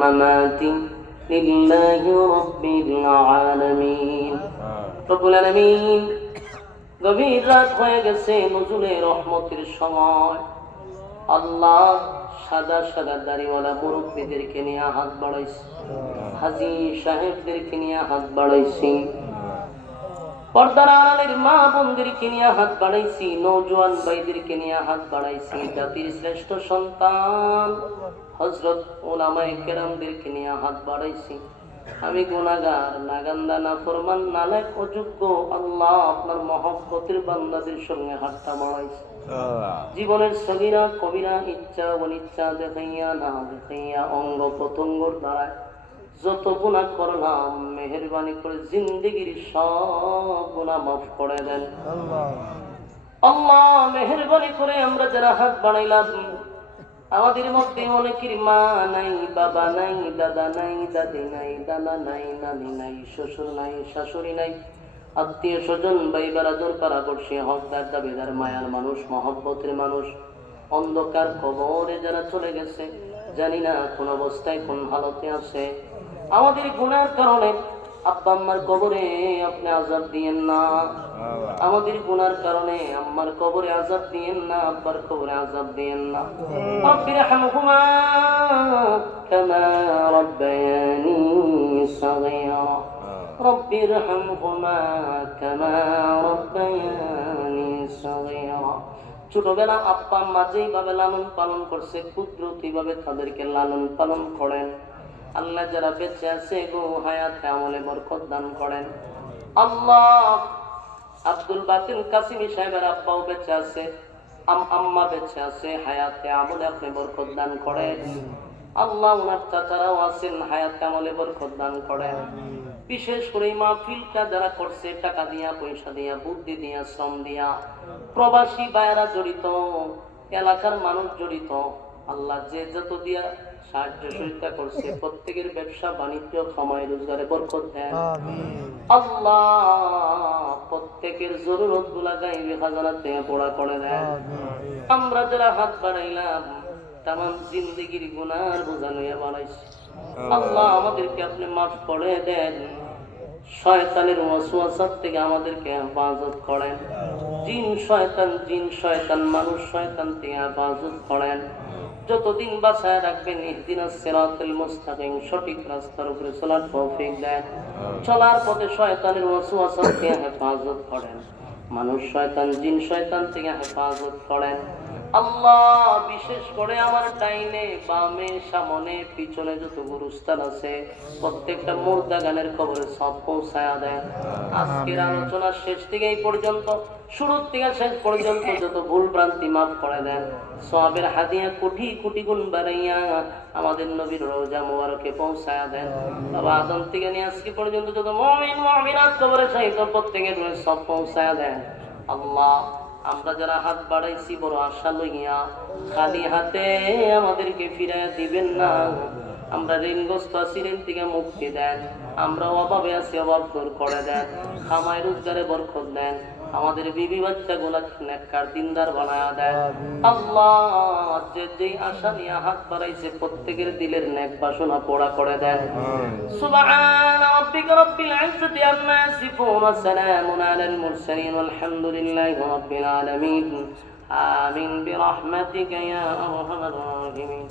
মামাতি লিল্লাহি রাব্বিল আলামিন। রব্বুল আলামিন, গভীর রাত হয়ে গেছে, নজুলের রহমতের সময়। আল্লাহ সাদা সাদা দাড়িওয়ালা মুরব্বীদেরকে নিয়ে হাত বাড়াইছি, হাজী সাহেবদেরকে নিয়ে হাত বাড়াইছি, পর্দার আড়ালের মা বোনদেরকে নিয়ে হাত বাড়াইছি, নওজোয়ান ভাইদেরকে নিয়ে হাত বাড়াইছি, জাতির শ্রেষ্ঠ সন্তান হযরত উলামায়ে কেরামদেরকে নিয়ে হাত বাড়াইছি। আমি গুনাহগার, নাগান্দা, নাফরমান, নালায়েক, অযোগ্য। আল্লাহ আপনার মহব্বতের বান্দাদের সঙ্গে হাতটা বাড়াইছি। জীবনের সগীরা কবিরা, ইচ্ছা অনিচ্ছা, দেখাইয়া না দেখাইয়া, অঙ্গ প্রত্যঙ্গর দ্বারা যত গুনাহ করলাম, মেহেরবানি করে জিন্দেগির সব গুনাহ মাফ করে দেন আল্লাহ। মেহেরবানি করে আমরা যারা হাত বাড়াইলাম, আমাদের মধ্যে অনেকের মা নাই, বাবা নাই, দাদা নাই, দাদি নাই, দাদা নাই, নানি নাই, শ্বশুর নাই, শাশুড়ি নাই, আত্মীয় স্বজন, ভাই বেরাদর, পাড়াপড়শি, হকদার, দাবিদার, মায়ার মানুষ, মহব্বতের মানুষ, অন্ধকার কবরে যারা চলে গেছে, জানি না কোন অবস্থায় কোন হালতে আছে। আমাদের গুনার কারণে আব্বা আম্মার কবরে আপনি আযাব দিয়েন না, আমাদের গুনার কারণে আম্মার কবরে আযাব দিয়েন না, আব্বার কবরে আযাব দিয়েন না। রব্বির হামহুমা কামা রাব্বায়ানি সাগীরা, রব্বির হামহুমা কামা রাব্বায়ানি সাগীরা। ছোটবেলা আব্বা আম্মা যেইভাবে লালন পালন করছে, কুদরতি ভাবে তাদেরকে লালন পালন করেন। আল্লাহ যারা বেঁচে আছে গো, হায়াতে আমলে বরকত দান করেন আল্লাহ। আব্দুল বাতিল কাসিমি সাহেবের আব্বাও বেঁচে আছে, আম্মা বেঁচে আছে, হায়াতে আমলে আপনি বরকত দান করেন আল্লাহ। ওনার চাচারাও আছেন, হায়াতে আমলে বরকত দান করেন। বিশেষ করে মাহফিলটা যারা করছে, টাকা দিয়া, পয়সা দিয়া, বুদ্ধি দিয়া, শ্রম দিয়া, প্রবাসী ভাইয়েরা জড়িত, এলাকার মানুষ জড়িত, আল্লাহ যে যত দিয়া সাহায্য সহযোগিতা করছে, প্রত্যেকের ব্যবসা বাণিজ্য, কামাই রোজগারে বরকত দেন আল্লাহ। প্রত্যেকের জরুরত গুলা গাইবে খাজানা থেকে পুরা করে দেন। আমরা যারা হাত বাড়াইলাম, তামাম জিন্দেগির গুনার বোঝা লইয়া বাড়াইছি আল্লাহ, আমাদেরকে আপনি মাফ করে দেন। শয়তানের ওয়াসওয়াসা থেকে আমাদেরকে হেফাজত করেন। জিন শয়তান মানুষ শয়তান থেকে হেফাজত করেন। যতদিন বাঁচায় রাখবেন, ইহদিনাস সিরাতাল মুস্তাকিম, সঠিক রাস্তার উপরে চলার তৌফিক দেন। চলার পথে শয়তানের ওয়াসওয়াসা থেকে হেফাজত করেন। মানুষ শয়তান, জিন শয়তান থেকে হেফাজত করেন আল্লাহ। বিশেষ করে আমার ডাইনে, বামে, সামনে, পিছনে যত গুরুস্থান আছে, প্রত্যেকটা মুর্দা গানের কবরে সব পৌঁছায়া দেন। আজকের আলোচনা শেষ থেকে এই পর্যন্ত, শুরু থেকে শেষ পর্যন্ত যত ভুল ভ্রান্তি মাফ করে দেন। সওয়াবের হাদিয়া কোটি কোটি গুণ বাড়াইয়া আমাদের নবীর রওজা মুবারকে পৌঁছায়া দেন। বাবা আদম থেকে নিয়ে আজকে পর্যন্ত যত মুমিন মুমিনাত কবরে শহীদ, প্রত্যেকের সব পৌঁছায়া দেন আল্লাহ। আমরা যারা হাত বাড়াইছি বড় আশা লইয়া, খালি হাতে আমাদেরকে ফিরাইয়া দিবেন না। আমরা ঋণগ্রস্ত আছি, ঋণ থেকে মুক্তি দেন। আমরা অভাবে আছি, অভাব দূর করে দেন। খামায় রোজগারে বরকত দেন। আমাদের বিবি বাচ্চা গুলা নেককার দিনদার বানায়া দেন আল্লাহ। যেই আশা নিয়ে হাত বাড়াইছে, প্রত্যেকের দিলের নেক বাসনা পোড়া করে দেন। সুবহান রাব্বিকা রাব্বিল ইজ্জাতি আম্মা ইয়াসিফুন ওয়া সালামুন আলাল মুরসালিন ওয়ালহামদুলিল্লাহি রাব্বিল আলামিন। আমিন বিরহমাতিকা ইয়া আরহামার রাহিমিন।